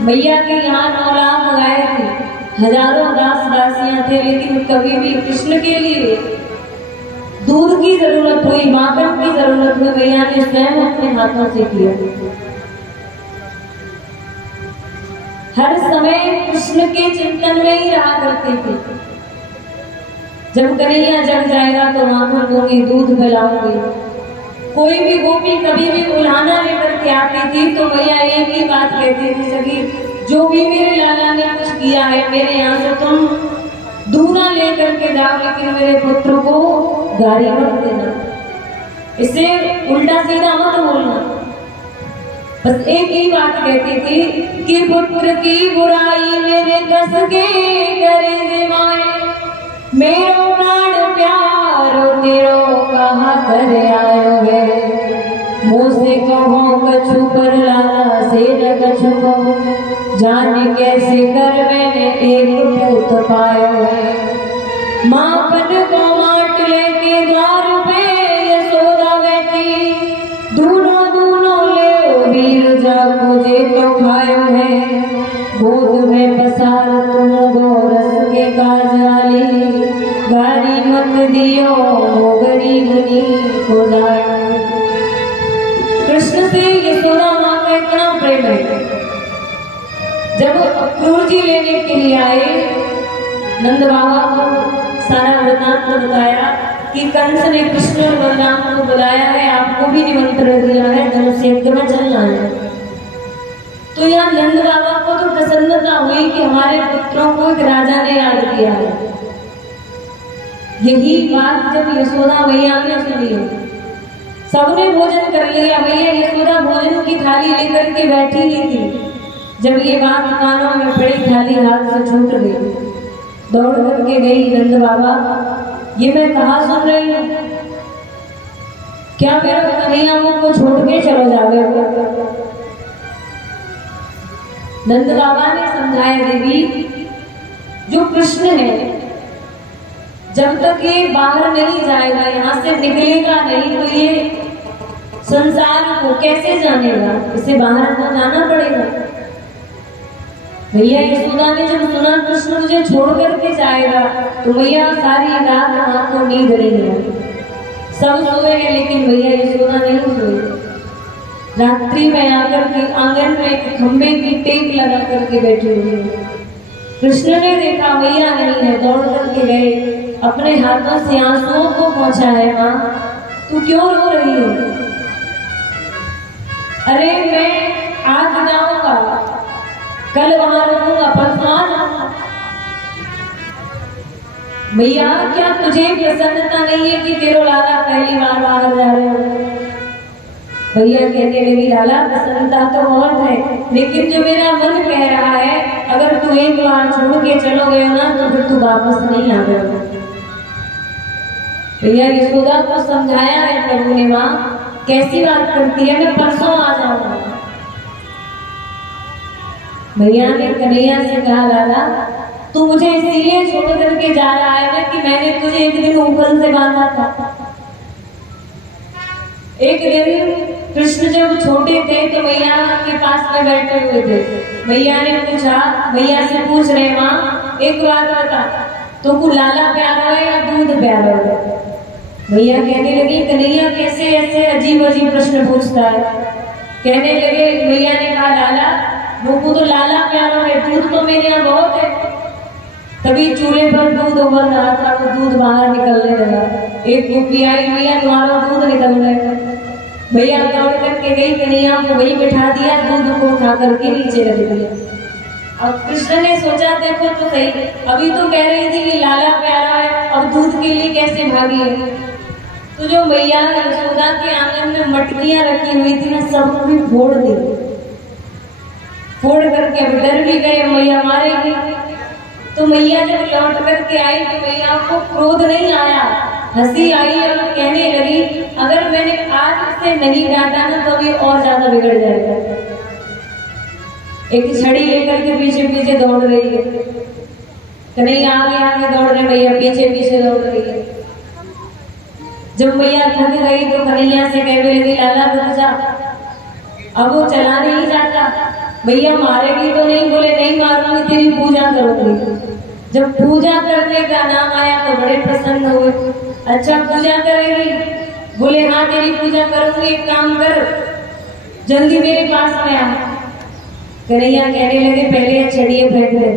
मैया के यहाँ 9 लाख गाय थी, हजारों दास दासियां थे, लेकिन कभी भी कृष्ण के लिए दूध की जरूरत हुई, माखन की जरूरत हुई, मैया ने स्वयं अपने हाथों से किया। हर समय कृष्ण के चिंतन में ही रहा करती थी। जब कन्हैया जग जाएगा तो माखन दूंगी, दूध पिलाऊंगी। कोई भी गोपी कभी भी उल्हाना लेकर के आती थी तो मैया एक ही बात कहती थी, सखी जो भी मेरे लाला ने कुछ किया है मेरे यहाँ से तुम दूना लेकर के जाओ, लेकिन मेरे पुत्र को गाली मत देना, इसे उल्टा सीधा मत बोलना। बस एक ही बात कहती थी कि पुत्र की बुराई मेरे कस के करे देवाए, मेरो प्राण प्यारो तेरो कहाँ कर आयो है। मुझसे कहो कछु पर लाला से न कछु कहो, जाने कैसे कर मैंने एक पूत पायो है। माखन को माट लेके द्वार पे यशोदा बैठी, दूनो दूनो ले वीर जा मुझे तो खायो है। गोद में पसार तुम गोरस के काजाली, गारी मत दियो गरीबनी को जाए। कृष्ण से यशोदा माँ का इतना प्रेम है। जब क्रूर जी लेने के लिए आए, नंद बाबा को सारा वृतांत बताया कि कंस ने कृष्ण और बलराम को बुलाया है, आपको भी निमंत्रण दिया है, धनुष यज्ञ में चलना है। तो यहाँ नंद बाबा को तो प्रसन्नता हुई कि हमारे पुत्रों को एक राजा ने याद किया है। यही बात जब यशोदा मैया ने सुनी, सबने भोजन कर लिया, मैया यशोदा भोजन की थाली लेकर के बैठी ही थी। जब ये बात कानों में पड़ी, थाली हाथ से छूट गई, दौड़ करके गई, नंद बाबा ये मैं कहाँ सुन रही हूँ, क्या मेरा कन्हैया को छोड़ के चलो जावे। नंद बाबा ने समझाया, देवी जो कृष्ण है जब तक ये बाहर नहीं जाएगा, यहाँ से निकलेगा नहीं, तो ये संसार को कैसे जानेगा, इसे बाहर तो जाना पड़ेगा। भैया यशोदा ने जब सुना कृष्ण मुझे छोड़ करके जाएगा, तो भैया सारी रात रात को नींद नहीं आई। सब सोए हैं लेकिन भैया यशोदा नहीं सोई। रात्रि में आकर के आंगन में एक खंबे की टेक लगा करके बैठी हुई है। कृष्ण ने देखा मैया नहीं है, दौड़ करके गए, अपने हाथों से आंसुओं को पहुंचा है। माँ तू क्यों रो रही हो? अरे मैं आज जाऊंगा, कल वहां रुकूंगा, परसों आ जाऊंगा। भैया क्या तुझे प्रसन्नता नहीं है कि तेरो लाला पहली बार बाहर जा रहे हो? भैया कहने लगी, लाला प्रसन्नता तो बहुत है, लेकिन जो मेरा मन कह रहा है, अगर तू एक बार छोड़ के चलोगे ना तो फिर तू वापस नहीं आ गए। भैया यशोदा को समझाया है प्रभु ने, माँ कैसी बात करती है, मैं परसों आ जाऊंगा। भैया ने कन्हैया से कहा, लाला तू मुझे इसीलिए छोड़ करके जा रहा है ना कि मैंने तुझे एक दिन ऊपर से बांधा था। एक दिन कृष्ण जब छोटे थे तो मैया के पास में बैठे हुए थे। मैया ने पूछा, मैया से पूछ रहे, माँ एक बात बता, तुमको लाला प्यारा है या दूध प्यारा है? मैया कहने लगी, कन्हैया कैसे ऐसे अजीब अजीब प्रश्न पूछता है। कहने लगे, मैया ने कहा, लाला मुझको तो लाला प्यारा है, दूध तो मेरे यहाँ बहुत है। तभी चूल्हे पर दूध उबल रहा था, वो दूध बाहर निकलने लगा। एक गोपी आई, मैया तुम्हारा दूध निकल रहा है। भैया दौड़ करके गई, कन्हैया को वही बिठा दिया, दूध को उठा करके नीचे रख दिया। अब कृष्ण ने सोचा, देखो तो सही, अभी तो कह रही थी कि लाला प्यारा है, अब दूध के लिए कैसे भागी है? तो जो मैया यशोदा के आंगन में मटकियां रखी हुई थी ना, सब भी फोड़ दी। फोड़ करके अब डर भी गए, मैया मारेगी। तो मैया जब लौट करके आई तो मैया को क्रोध नहीं आया, हंसी आई और कहने लगी, अगर मैंने आज से नहीं डांटा ना तो भी और ज्यादा बिगड़ जाएगा। एक छड़ी लेकर के पीछे पीछे दौड़ रही है, कन्हैया आगे आगे दौड़ रहे, मैया पीछे पीछे दौड़ रही है। जब मैया थक गई तो कन्हैया से कहने लगी, लाला रुक जा, अब वो चला नहीं जाता, भैया मारेगी तो नहीं? बोले नहीं मारूंगी, तेरी पूजा करूंगी। जब पूजा करने का नाम आया तो बड़े प्रसन्न हुए। अच्छा पूजा करेगी? बोले हाँ तेरी पूजा करूंगी। एक काम कर, जल्दी मेरे पास में आ। कन्हैया कहने लगे पहले छड़िए फेंक दे।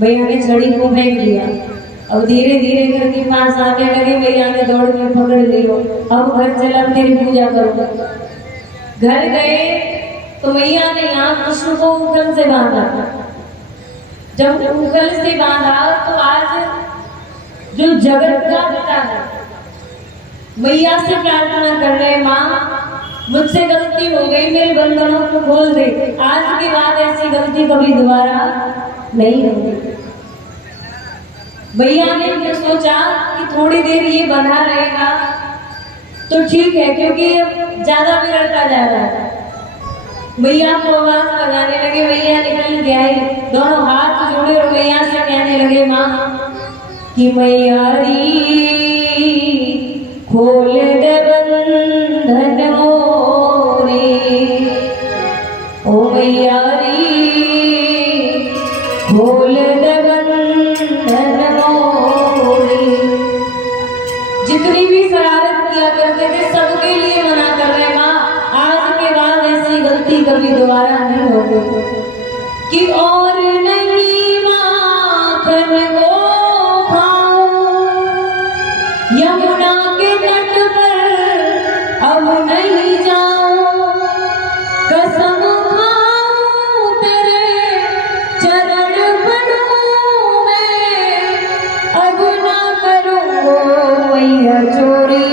भैया ने छड़ी को फेंक दिया। अब धीरे धीरे करके पास आने लगे। भैया ने दौड़ के पकड़ लियो। अब घर चला, तेरी पूजा करूंगा। घर गए तो मैया ने यहाँ कृष्ण को उंगल से बांधा। जब उंगल से बांधा तो आज जो जगत का पिता है मैया से प्रार्थना कर रहे, माँ मुझसे गलती हो गई, मेरे बंधनों को खोल दे। आज के बाद ऐसी गलती कभी दोबारा नहीं होगी। भैया ने सोचा कि थोड़ी देर ये बंधा रहेगा तो ठीक है, क्योंकि ज्यादा बिगड़ता जा रहा है। भैया को आवाज लगाने लगे। भैया निकल के आई, दोनों हाथ जोड़े और भैया से कहने लगे माँ कि मैयारी खोल दे बंधन मोरे, ओ मैयारी खोल दे बंधन मोरे। जितनी भी शरारत किया करते थे सबके लिए मना कर रहे, माँ आज के बाद ऐसी गलती कभी दोबारा नहीं होगी। कि और नहीं माखन को खाऊं यमुना के तट पर अब नहीं जाऊं, कसम खाऊं तेरे चरण पड़ूं मैं, अब ना करूं मैया चोरी,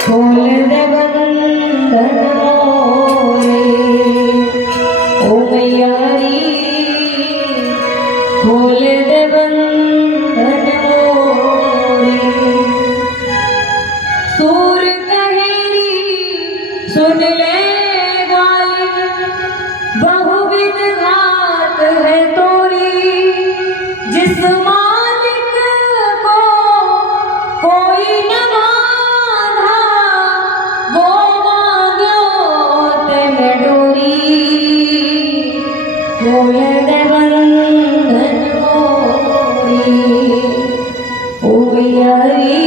खोल दे बंधन मोरे, ओ मैयारी खोल दे बंधन मोरे। सूर कहेरी सुन ले ग्वालिन, बहुविध घात है तोरी, जिस मालिक को कोई न बांधा वो मांग्यो तेने डोरी, खोल दे बंधन मोरे, ओ मैयारी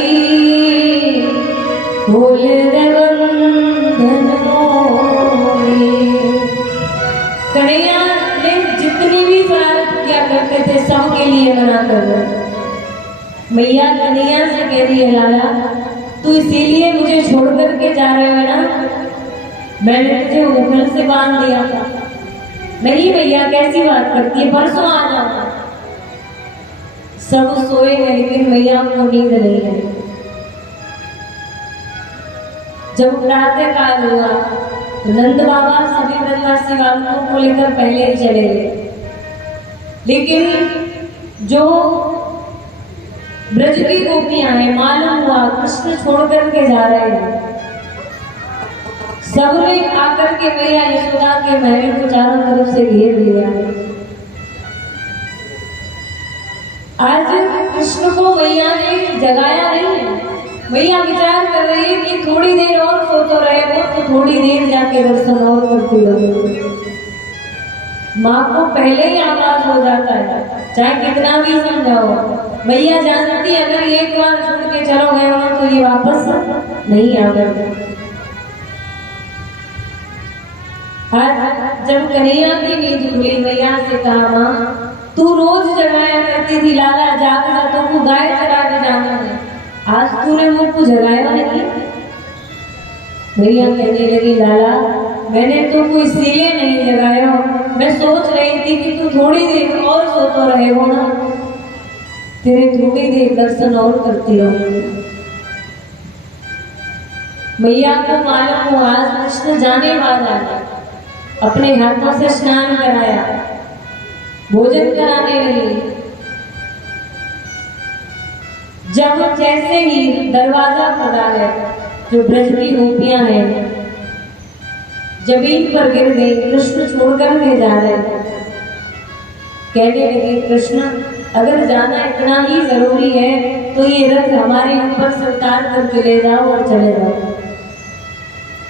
खोल दे बंधन मोरे। कन्हैया ने जितनी भी शरारत किया करते थे सबके लिए मना कर रहे। मैया कन्हैया से कह रही है लाला तू इसीलिए मुझे छोड़ करके जा रहे हो ना, मैंने तुझे उंगल से बांध दिया था। नहीं भैया कैसी बात करती है, परसों आ जाऊंगा। सब सोए हैं लेकिन मैया को नींद नहीं है। जब प्रातः काल हुआ तो नंद बाबा सभी ब्रजवासी बालकों को लेकर पहले ही चले गए, लेकिन जो ब्रज की गोपियां हैं मालूम हुआ कृष्ण छोड़ करके जा रहे हैं। सबने आकर के मैया यशोदा के महल को चारों तरफ से घेर लिया। आज कृष्ण को मैया ने जगाया नहीं। मैया विचार कर रही है कि थोड़ी देर और सो तो रहे हो तो थोड़ी देर जाके दर्शन और करती रहो। माँ को पहले ही आवाज हो जाता है, चाहे कितना भी समझाओ। मैया जानती अगर एक बार छूट के चलो गए हो तो ये वापस नहीं आएगा। आज जब कन्हैया की नींद खुली मैया से कहा माँ तू रोज जगाया करती थी लाला जाग जा, तो तू गाय चरा के जाना है, आज तूने मुझको जगाया नहीं। मैया कहने लगी लाला मैंने तुमको इसीलिए नहीं जगाया, मैं सोच रही थी कि तू थोड़ी देर और सोते रहे हो ना, तेरे थोड़ी देर दर्शन और करती रहूंगी। मैया को मालूम हुआ आज कृष्ण जाने वाला है, अपने हाथों से स्नान कराया, भोजन कराने लगी। जब जैसे ही दरवाजा खुला है जो ब्रज की गोपियां हैं जमीन पर गिर गई, कृष्ण छोड़कर के जा रहे थे। कहने लगे कृष्ण अगर जाना इतना ही जरूरी है तो ये रथ हमारे ऊपर से उतार करके ले जाओ और चले जाओ,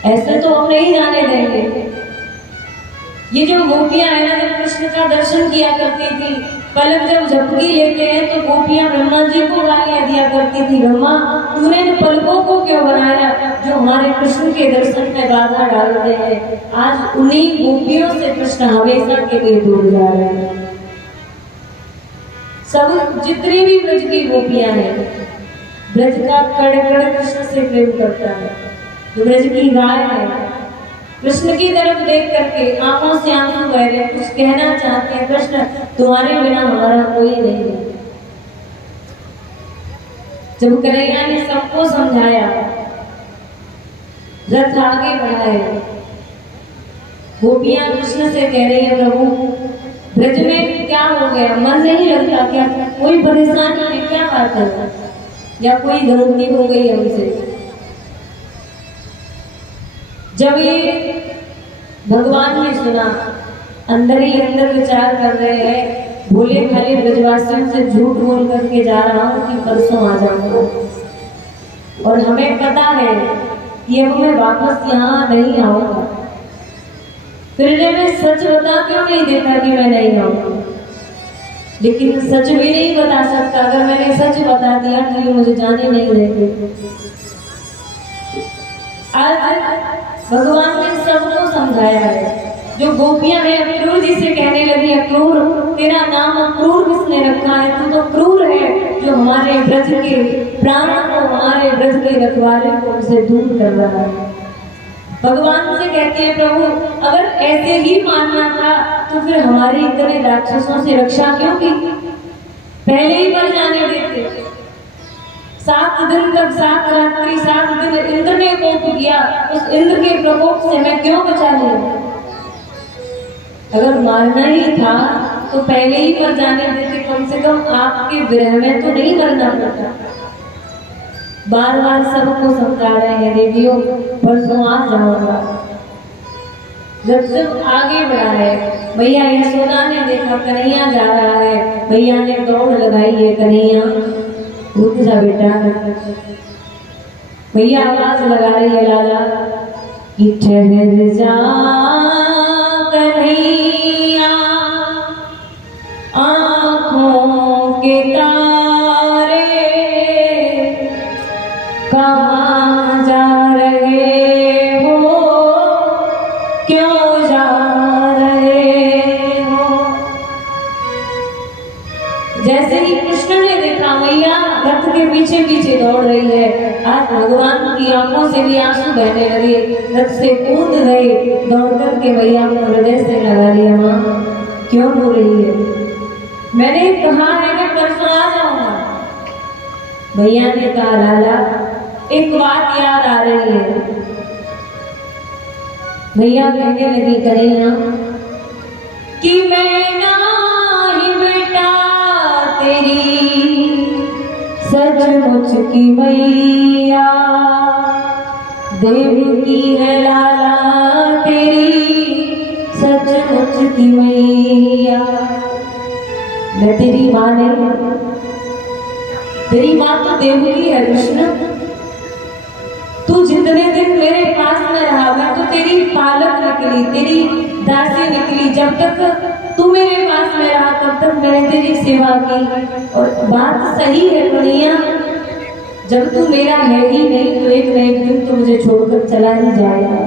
ऐसे तो हम नहीं जाने देंगे। ये जो गोपियां है ना, जब कृष्ण का दर्शन किया करती थी, पलक जब झपकी लेते हैं तो गोपियां ब्रह्मा जी को गालियां दिया करती थी, ब्रह्मा तूने इन पलकों को क्यों बनाया जो हमारे कृष्ण के दर्शन में बाधा डालते हैं। आज उन्हीं गोपियों से कृष्ण हमेशा के लिए दूर जा रहे हैं। सब जितनी भी ब्रज की गोपियां हैं, ब्रज का कड़ कड़ कृष्ण से प्रेम करता है। जो ब्रज की गाय है, कृष्ण की तरफ देख करके आंखों से आंसू बह रहे, कुछ कहना चाहते हैं, कृष्ण तुम्हारे बिना हमारा कोई नहीं है। जब कन्हैया ने सबको समझाया, रथ आगे बढ़ाए, गोपियां कृष्ण से कह रही है प्रभु ब्रज में क्या हो गया, मन नहीं लगता क्या, कोई परेशानी है क्या बात है, या कोई गलती हो गई हमसे। जब ये भगवान ने सुना, अंदर ही अंदर विचार कर रहे हैं, भोले भाले ब्रजवासियों से झूठ बोल करके जा रहा हूं कि परसों आ जाऊंगा, और हमें पता है कि अब मैं वापस यहाँ नहीं आऊंगा, फिर मैं सच बता क्यों नहीं देता कि मैं नहीं आऊंगा। लेकिन सच भी नहीं बता सकता, अगर मैंने सच बता दिया तो ये मुझे जाने नहीं देते। आज भगवान ने सबको समझाया है। जो गोपियां हैं अक्रूर जी से कहने लगी, अक्रूर तेरा नाम अक्रूर किसने रखा है, तू तो क्रूर है जो हमारे ब्रज के प्राणों को, हमारे ब्रज के रखवाले को उसे दूर कर रहा है। भगवान से कहते हैं प्रभु अगर ऐसे ही मानना था तो फिर हमारे इतने राक्षसों से रक्षा क्यों की, पहले ही मर जाने देते। 7 दिन तक, 7 रात्रि 7 दिन इंद्र ने कोप किया, उस इंद्र के प्रकोप से मैं क्यों बचा लिया। अगर मारना ही था तो पहले ही मर जाने देते, कम से कम आपके विरह में तो नहीं मरना पड़ता। बार बार सबको समझा रहे हैं देवियों परसों आ जाऊंगा। जब आगे बढ़ा है, भैया यशोदा ने देखा कन्हैया जा रहा है, भैया ने दौड़ लगाई है, कन्हैया रुक जा बेटा। भैया आवाज लगा रही है लाला कि ठहर जा कन्हैया, आँखों के तारे कहाँ जा रहे हो, क्यों जा रहे हो। जैसे ही कृष्ण ने देखा मैया रथ के पीछे पीछे दौड़ रही है, आज भगवान की आंखों से भी आंसू बहने लगे, रथ से कूद गए, दौड़ करके मैया को हृदय से लगा लिया। माँ क्यों रो रही है, मैंने कहा है कि परसों आ जाऊंगा। भैया ने कहा लाला एक बात याद आ रही है। भैया कहने लगी कन्हैया कि मैं नहीं बेटा तेरी सचमुच की मैया, देव की है लाला तेरी सचमुच की मैया। मैं तेरी माँ नहीं, तेरी माँ तो देव की है कृष्ण। तू जितने दिन मेरे पास में रहा, मैं तो तेरी पालक निकली, तेरी दासी निकली। जब तक तू मेरे पास में रहा तब तक मैंने तेरी सेवा की। और बात सही है कन्हैया, जब तू मेरा है ही नहीं तो एक न एक दिन तो मुझे छोड़कर चला ही जाएगा।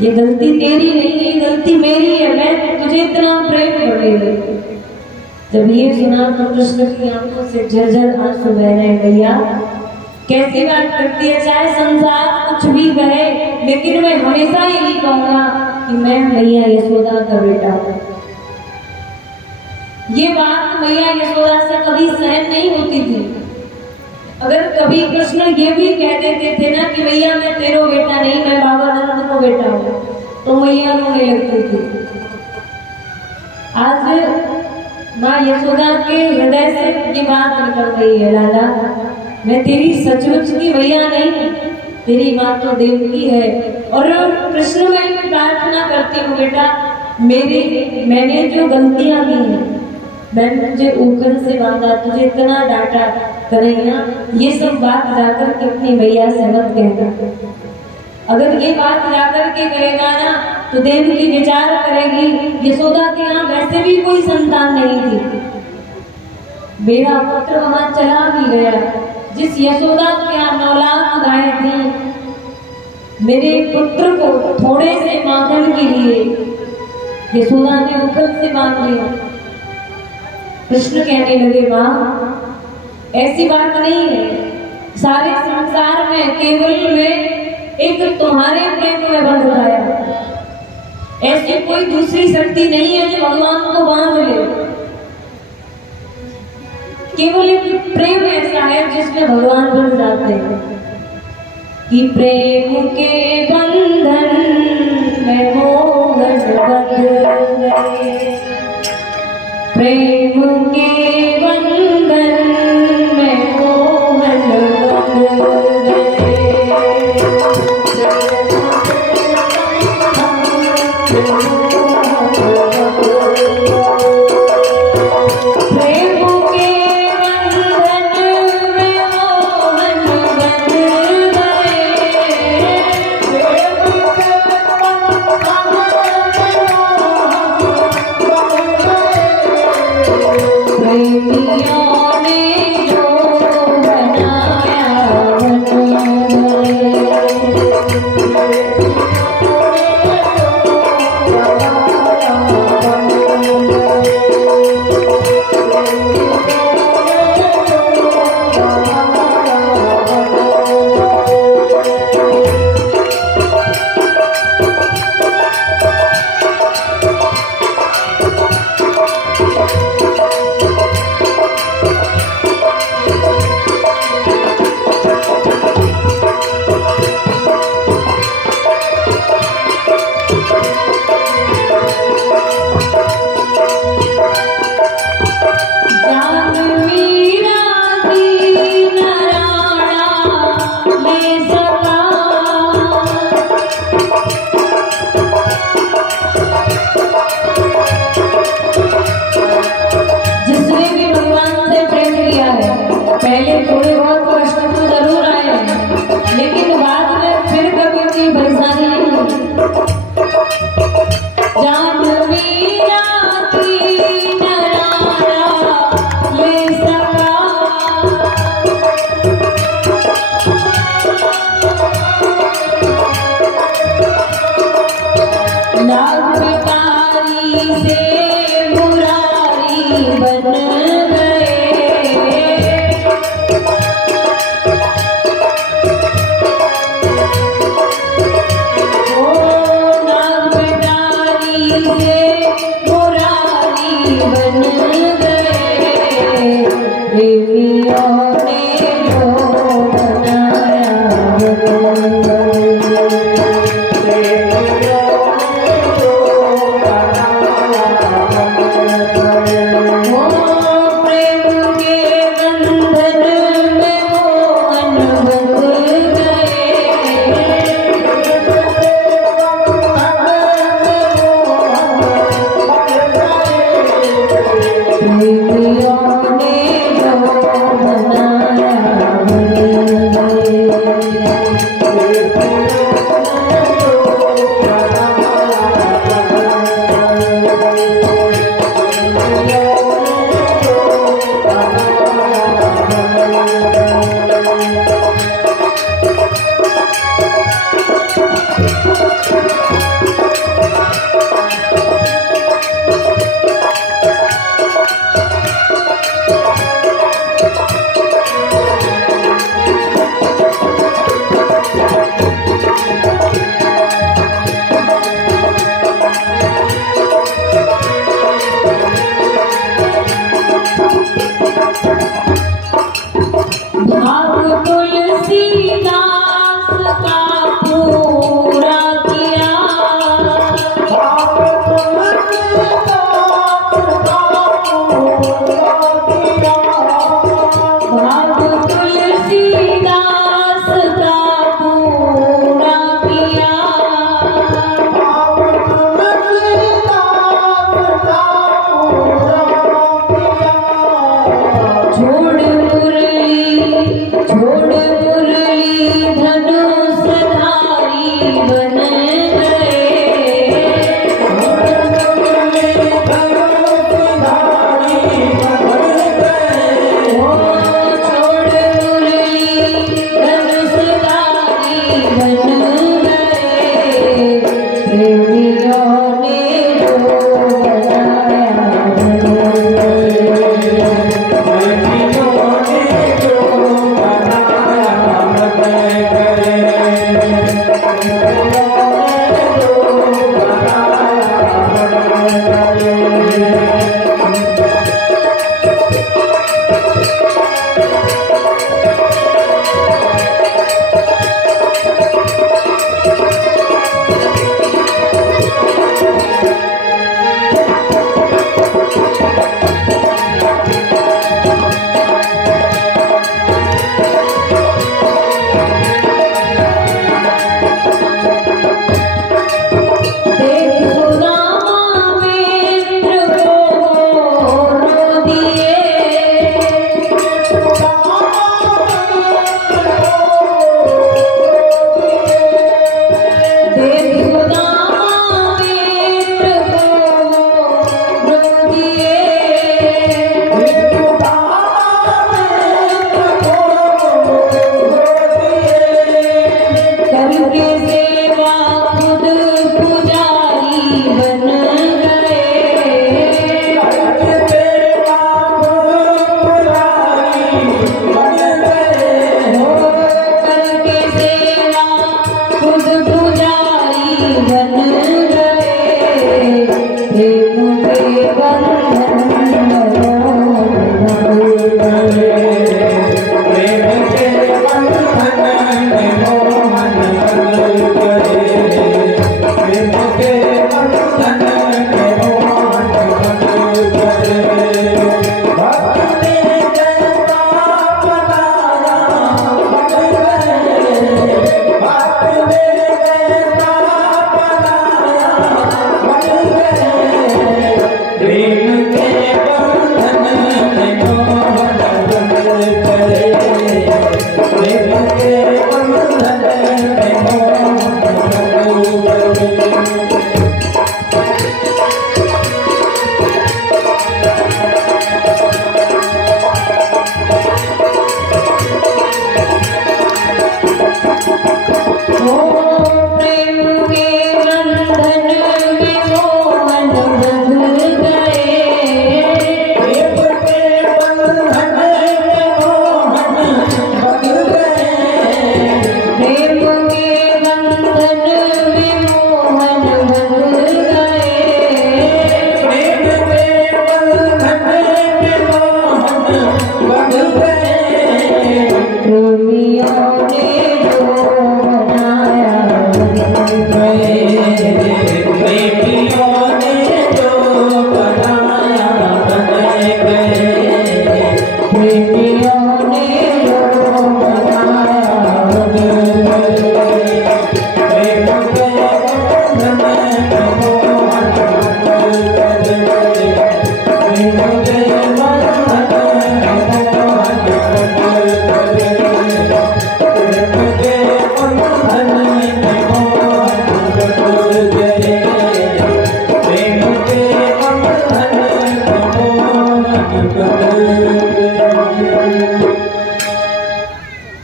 ये गलती तेरी नहीं है, गलती मेरी है, मैं तुझे इतना प्रेम कर रही हूँ। जब ये सुना तो कृष्ण की आंखों से झरझर आंसू बह रहे। भैया कैसी बात करती है, चाहे संसार कुछ भी कहे लेकिन मैं हमेशा यही कहूंगा कि मैं मैया यशोदा का बेटा हूं। ये बात मैया यशोदा से कभी सहन नहीं होती थी। अगर कभी कृष्ण ये भी कह देते थे ना कि मैया मैं तेरो बेटा नहीं, मैं बाबा नंद को बेटा हूं, तो मैया रोने लगती थी। आज माँ यशोदा के हृदय से ये बात निकल गई है, लाला मैं तेरी सचमुच की भैया नहीं, तेरी माँ तो देव की है। और कृष्ण मैं प्रार्थना करती हूँ बेटा, मैंने जो गलतियां की हैं, मैंने तुझे ऊपर से बांधा, तुझे इतना डांटा कन्हैया, ये सब बात जाकर के अपनी भैया से मत कहना। अगर ये बात जाकर के कहेगा ना तो देवकी विचार करेगी यशोदा के यहाँ वैसे भी कोई संतान नहीं थी, मेरा पुत्र वहां चला भी गया। जिस यशोदा के यहाँ 9 लाख गायें थी, मेरे पुत्र को थोड़े से माखन के लिए यशोदा ने ऊपर से मांग लिया। कृष्ण कहने लगे माँ ऐसी बात नहीं है, सारे संसार में केवल मैं एक तुम्हारे प्रेम में बंध गया, ऐसी कोई दूसरी शक्ति नहीं है जो भगवान को बांध ले। केवल एक प्रेम ऐसा है जिसमें भगवान बन जाते हैं कि प्रेम के बंधन में मोहन बंध गए, प्रेम के बंधन में मोहन बंध गए। पहले थोड़े बहुत कष्ट तो जरूर आए हैं, लेकिन बाद में फिर कभी कोई परेशानी नहीं हुई। जानवी राती नरारा ले सका, नाग पिटारी से मुरारी बन गए।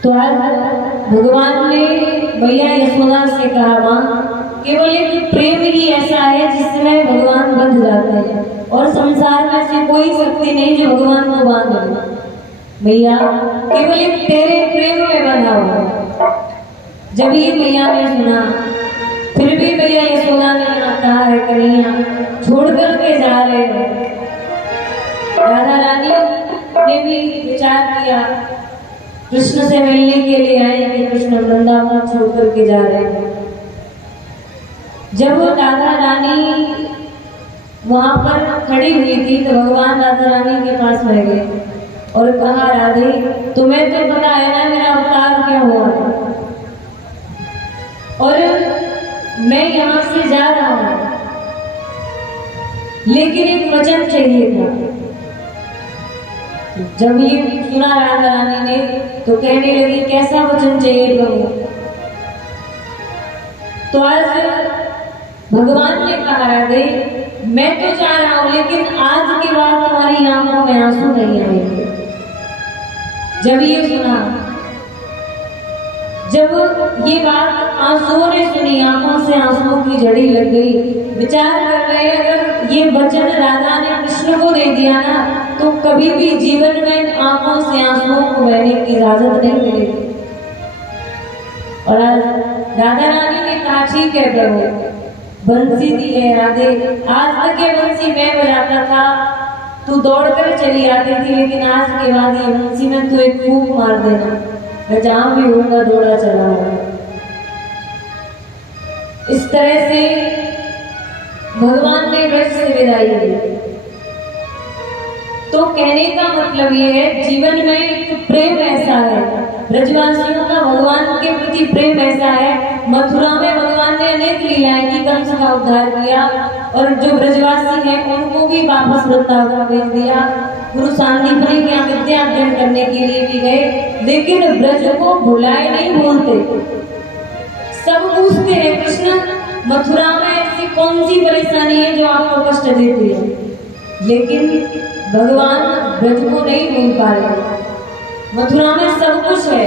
तो आज भगवान ने मैया यशोदा से कहा, मां केवल एक प्रेम ही ऐसा है जिसमें भगवान बंध जाते हैं और संसार में से कोई शक्ति नहीं जो भगवान को बांध दे। मैया केवल एक तेरे प्रेम में बंधा हुआ। जब ये मैया ने सुना, फिर भी मैया यशोदा ने कहा है, कन्हैया छोड़ कर के जा रहे हो। राधा रानी ने भी विचार किया, कृष्ण से मिलने के लिए आए कि कृष्ण वृंदावन छोड़ करके जा रहे हैं। जब वो राधा रानी वहां पर खड़ी हुई थी तो भगवान राधा रानी के पास रह गए और कहा, राधे तुम्हें तो पता है ना मेरा अवतार क्या हुआ है, और मैं यहाँ से जा रहा हूँ, लेकिन एक वचन चाहिए था। जब ये सुना राधा रानी ने तो कहने लगी, कैसा वचन चाहिए प्रभु? तो आज भगवान ने कहा, राधे मैं तो जा रहा हूं, लेकिन आज के बाद तुम्हारी आंखों में आंसू नहीं आएंगे। जब ये सुना, जब ये बात आंसुओं ने सुनी, आंखों से आंसुओं की झड़ी लग गई। विचार कर रहे, अगर ये वचन राधा ने कृष्ण को दे दिया ना तो कभी भी जीवन में आंखों से आंसुओं को बहने की इजाजत नहीं मिलेगी। और आज राधा रानी ने कहा, ठीक है प्रभु, बंसी दी है राधे, आज तक ये बंसी मैं बजाता था, तू दौड़ कर चली आती थी, लेकिन आज के बाद ये बंसी में तू एक फूंक मार देना, मैं जहां भी होऊंगा दौड़ा चला आऊंगा। इस तरह से भगवान ने ब्रज से विदाई दी। तो कहने का मतलब ये है, जीवन में एक प्रेम ऐसा है, ब्रजवासियों का भगवान के प्रति प्रेम ऐसा है। मथुरा में भगवान ने अनेक लीलाएं की, कंस का उद्धार किया और जो ब्रजवासी हैं उनको भी वापस वृंदावन भेज दिया। गुरु सांदीपनी के यहाँ विद्या अध्ययन करने के लिए भी गए, लेकिन ब्रज को भुलाए नहीं भूलते। सब पूछते हैं कृष्ण मथुरा में ऐसी कौन सी परेशानी है जो आपको कष्ट देती है, लेकिन भगवान ब्रज को नहीं भूल पा रहे। मथुरा में सब कुछ है,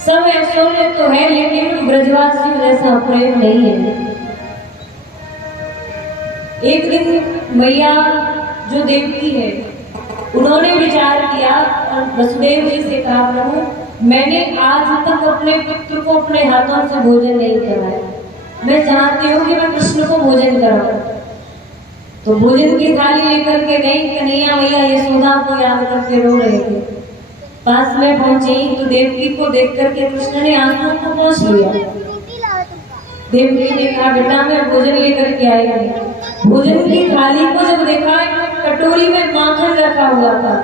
सब ऐश्वर्य तो है, लेकिन ब्रजवासियों जैसा प्रेम नहीं है। एक दिन मैया जो देवकी है उन्होंने विचार किया और वसुदेव जी से कहा, प्रभु मैंने आज तक अपने पुत्र को अपने हाथों से भोजन नहीं कराया, मैं चाहती हूँ कि मैं कृष्ण को भोजन कराऊं। तो भोजन की थाली लेकर के गई, कन्हैया मैया यशोदा को याद करके रो रहे थे। पास में पहुंची तो देवकी को देख करके कृष्ण ने आंसुओं को पोंछ लिया। देवकी ने कहा, बेटा मैं भोजन लेकर के आई हूँ। भोजन की थाली को जब देखा, कटोरी में माखन रखा हुआ था,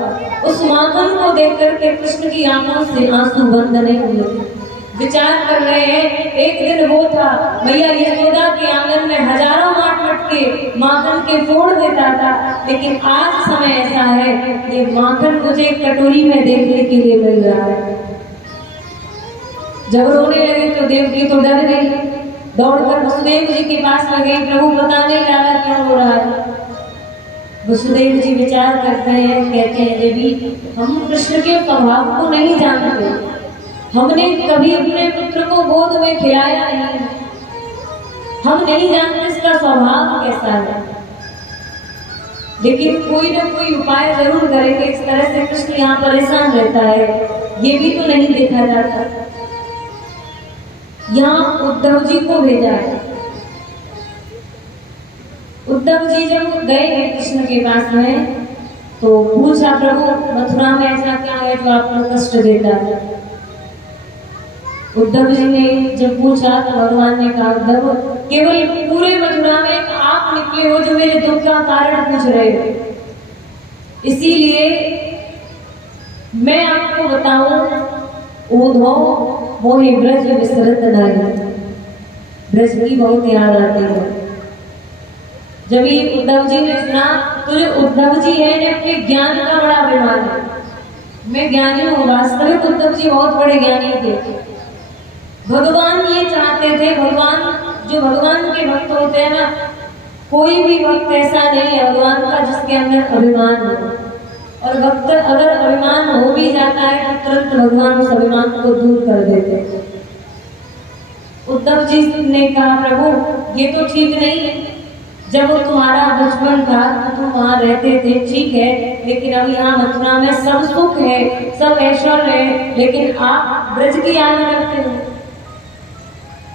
उस माखन को देख करके कृष्ण की आंखों से आंसू बंद नहीं हुए। विचार कर रहे हैं, एक दिन वो था मैया यशोदा के आंगन में हजारों माट मटके माखन के फोड़ देता था, लेकिन आज समय ऐसा है ये माखन मुझे कटोरी में देखने के लिए मिल रहा है। जब रोने लगे तो देवकी तो डर गई, दौड़कर वसुदेव जी के पास में गई, प्रभु पता नहीं लगा क्यों रो रहा है। वसुदेव जी विचार करते हैं, कहते हैं देवी हम कृष्ण के स्वभाव को नहीं जानते, हमने कभी अपने पुत्र को गोद में खिलाया नहीं, हम नहीं जानते इसका स्वभाव कैसा है, लेकिन कोई ना कोई उपाय जरूर करेंगे। इस तरह से कृष्ण यहाँ परेशान रहता है, ये भी तो नहीं देखा जाता। यहाँ उद्धव जी को भेजा है। उद्धव जी जब गए हैं कृष्ण के पास में तो पूछा, प्रभु मथुरा में ऐसा क्या है जो आपको कष्ट देता है। उद्धव जी ने जब पूछा तो भगवान ने कहा, उद्धव केवल पूरे मथुरा में एक आप निकले हो जो मेरे दुख का कारण पूछ रहे हो, इसीलिए मैं आपको बताऊं, ऊधो मोहि ब्रज विसरत नाहि, ब्रज की बहुत याद आती है। जब ये उद्धव जी ने सुना तो जो उद्धव जी है ने अपने ज्ञान का बड़ा अभिमान है, मैं ज्ञानी हूँ, वास्तविक उद्धव जी बहुत बड़े ज्ञानी थे। भगवान ये चाहते थे, भगवान जो भगवान के भक्त होते हैं ना, कोई भी भक्त ऐसा नहीं है भगवान का जिसके अंदर अभिमान हो, और भक्त अगर अभिमान हो भी जाता है तो तुरंत भगवान उस अभिमान को दूर कर देते हैं। उद्धव जी ने कहा, प्रभु ये तो ठीक नहीं है, जब तुम्हारा बचपन था तो तुम वहां रहते थे, ठीक है, लेकिन अब यहाँ मथुरा में सब सुख है, सब ऐश्वर्य है, लेकिन आप ब्रज की याद करते हो।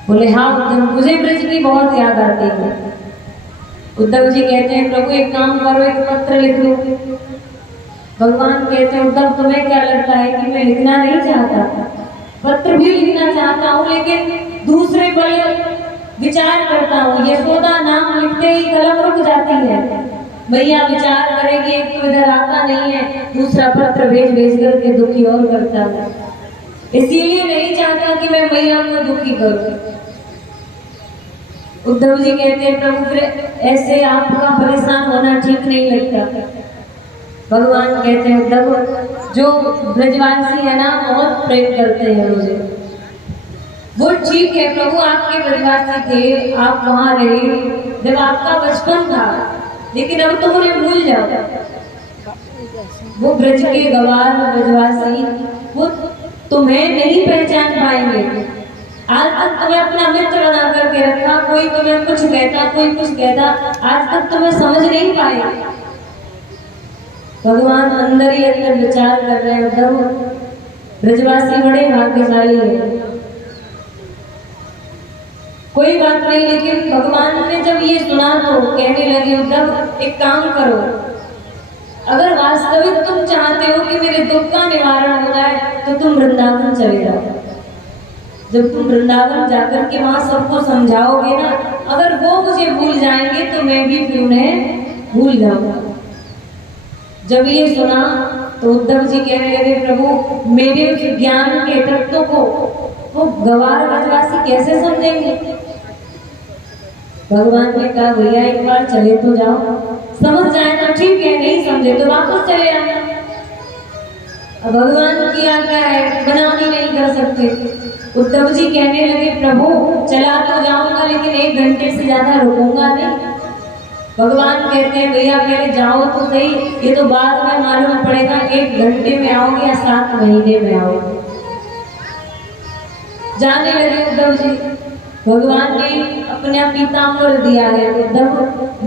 बोले हाँ उद्धव, मुझे ब्रज की बहुत याद आती है। उद्धव जी कहते हैं, प्रभु एक काम करो, एक पत्र लिख लो। भगवान कहते हैं, उद्धव तुम्हें क्या लगता है कि मैं लिखना नहीं चाहता, पत्र भी लिखना चाहता हूँ, लेकिन दूसरे पल विचार करता हूँ, यशोदा नाम लिखते ही कलम रुक जाती है, मैया विचार करेगी, एक तो इधर आता नहीं है, दूसरा पत्र भेज भेज करके दुखी और करता है, इसीलिए नहीं चाहता कि मैं मैया को दुखी करूं। उद्धव जी कहते हैं, प्रभु फिर ऐसे आपका परेशान होना ठीक नहीं लगता। भगवान कहते हैं, उद्धव जो ब्रजवासी है ना बहुत प्रेम करते हैं मुझे, वो ठीक है प्रभु, आपके ब्रजवासी थे, आप वहां रहे जब आपका बचपन था, लेकिन अब तुम उन्हें भूल जाओ। वो ब्रज के गवार ब्रजवासी वो तुम्हें नहीं पहचान पाएंगे। आज तक तुम्हें अपना मित्र बना करके रखा, कोई तुम्हें कुछ कहता, कोई कुछ कहता, आज तक तुम्हें समझ नहीं पाए। भगवान अंदर ही अंदर विचार कर रहे हैं, उद्धव ब्रजवासी बड़े भाग्यशाली है, कोई बात नहीं, लेकिन भगवान ने जब ये सुना तो कहने लगे उद्धव एक काम करो, अगर वास्तविक तुम चाहते हो कि मेरे दुख का निवारण हो जाए तो तुम वृंदावन चले जाओ। जब तुम वृंदावन जाकर के वहां सबको समझाओगे ना, अगर वो मुझे भूल जाएंगे तो मैं भी फिर उन्हें भूल जाऊंगा। जब ये सुना तो उद्धव जी कहने लगे प्रभु मेरे उस ज्ञान के तत्व को वो गवार ब्रजवासी कैसे समझेंगे। भगवान ने कहा भैया एक बार चले तो जाओ, समझ जाए तो ठीक है, नहीं समझे तो वापस चले आना। अब भगवान की आज्ञा है, मना भी नहीं कर सकते। उद्धव जी कहने लगे प्रभु चला तो जाऊंगा लेकिन 1 घंटे से ज्यादा रुकूंगा नहीं। भगवान कहते हैं भैया पहले जाओ तो सही, ये तो बाद में मालूम पड़ेगा 1 घंटे में आओगे या 7 महीने में आओगे। जाने लगे उद्धव जी। भगवान ने अपना पीताम्बर दिया है। उद्धव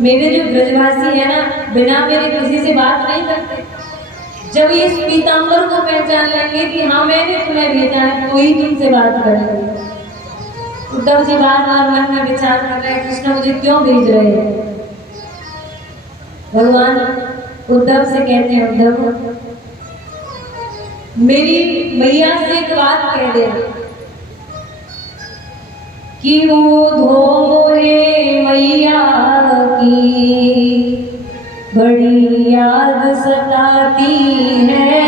मेरे जो ब्रजवासी है ना, बिना मेरे किसी से बात नहीं करते। जब ये इस पीताम्बर को पहचान लेंगे कि हाँ मैंने तुम्हें भेजा है तो ही तुमसे बात करेंगे। उद्धव जी बार बार मन में विचार कर रहे हैं कृष्ण मुझे क्यों भेज रहे हैं। भगवान उद्धव से कहते हैं उद्धव मेरी मैया से एक बात कह दे कि वो धो मोरे मैया की बड़ी याद सताती है।